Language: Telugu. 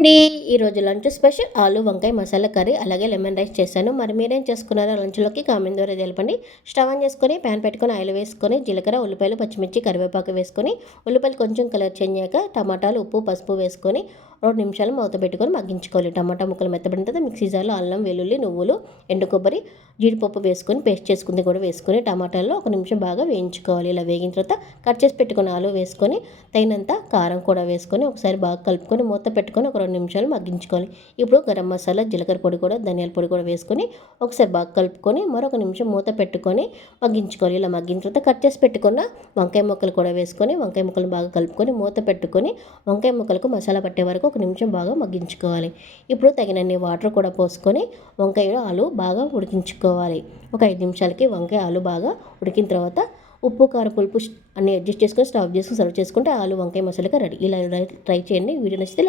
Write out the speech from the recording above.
అండి ఈరోజు లంచ్ స్పెషల్ ఆలు వంకాయ మసాలా కర్రీ అలాగే లెమన్ రైస్ చేశాను. మరి మీరేం చేసుకున్నారో లంచ్లోకి కామెంట్ ద్వారా తెలపండి. స్టవ్ ఆన్ చేసుకొని ప్యాన్ పెట్టుకొని ఆయిల్ వేసుకొని జీలకర్ర ఉల్లిపాయలు పచ్చిమిర్చి కరివేపాకు వేసుకొని ఉల్లిపాయలు కొంచెం కలర్ చేంజ్ అయ్యాక టమాటాలు ఉప్పు పసుపు వేసుకొని 2 నిమిషాలు మూత పెట్టుకొని మగ్గించుకోవాలి. టమాటా ముక్కలు మెత్తబడిన తర్వాత మిక్సీ జార్లో అల్లం వెల్లుల్లి నువ్వులు ఎండు కొబ్బరి జీడిపప్పు వేసుకొని పేస్ట్ చేసుకుంది కూడా వేసుకొని టమాటాల్లో 1 నిమిషం బాగా వేయించుకోవాలి. ఇలా వేగిన తర్వాత కట్ చేసి పెట్టుకుని ఆలు వేసుకొని తగినంత కారం కూడా వేసుకొని ఒకసారి బాగా కలుపుకొని మూత పెట్టుకొని ఒక 2 నిమిషాలు మగ్గించుకోవాలి. ఇప్పుడు గరం మసాలా జీలకర్ర పొడి కూడా ధనియాల పొడి కూడా వేసుకొని ఒకసారి బాగా కలుపుకొని మరొక నిమిషం మూత పెట్టుకొని మగ్గించుకోవాలి. ఇలా మగ్గిన తర్వాత కట్ చేసి పెట్టుకున్న వంకాయ ముక్కలు కూడా వేసుకొని వంకాయ ముక్కలు బాగా కలుపుకొని మూత పెట్టుకొని వంకాయ ముక్కలకు మసాలా పట్టే వరకు 1 నిమిషం బాగా మగ్గించుకోవాలి. ఇప్పుడు తగినన్ని వాటర్ కూడా పోసుకొని వంకాయ ఆలు బాగా ఉడికించుకోవాలి. ఒక 5 నిమిషాలకి వంకాయ ఆలు బాగా ఉడికిన తర్వాత ఉప్పు కారం పులుపు అన్ని అడ్జస్ట్ చేసుకొని స్టవ్ చేసుకొని సర్వ్ చేసుకుంటే ఆలు వంకాయ మసాలాగా రెడీ. ఇలా ట్రై చేయండి. వీడియో నచ్చితే లైక్